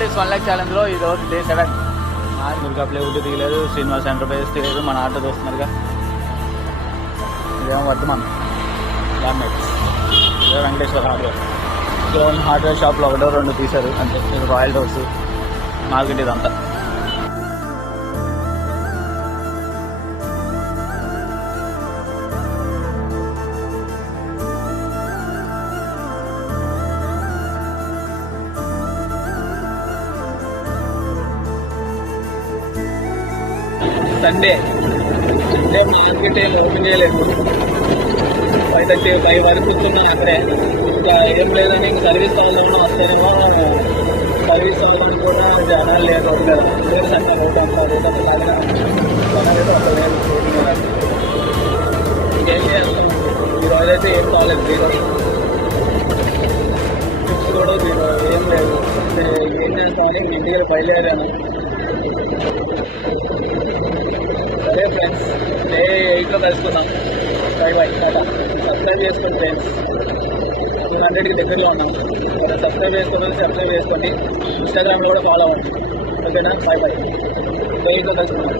Days 1 lakh ఛాలెంజ్లో ఈరోజు day 7. Durga play would దిగలేదు, Srinivas enterprises తీయలేదు, మన ఆటో చూస్తున్నారుగా. ఇదేమో వర్ధమాన్ ల్యామినేట్స్, ఇదే వెంకటేశ్వర హార్డ్వేర్. జోన్ హార్డ్వేర్ షాప్లో 1-2 తీశారు అంతే. ఇది రాయల్ డోర్స్ మార్కెట్ ఇదంతా. సండే మార్కెట్ ఏం ఓపెన్ చేయలేదు. 5:30 వరకు కూర్చున్నాను అక్కడే. ఇంకా ఏం లేదని ఇంక సర్వీస్ వాళ్ళు వస్తేనేమో సర్వీస్ వాళ్ళని కూడా జనాలు లేదు. లేదు సండే ఇంకేం చేస్తాం. ఈరోజైతే ఏం కాలేదు, జీరో టిప్స్ కూడా జీరో, ఏం లేదు. ఏం చేస్తామని ఇంటికి బయలుదేరాను. సరే ఫ్రెండ్స్, డే 8లో కలుసుకుందాం. బై సబ్స్క్రైబ్ చేసుకోండి ఫ్రెండ్స్. 200కి దగ్గరలో ఉన్నాం. సబ్స్క్రైబ్ చేసుకోండి. ఇన్స్టాగ్రామ్లో కూడా ఫాలో అవ్వండి. ఓకేనా? బై. డే 8లో కలుసుకుందాం.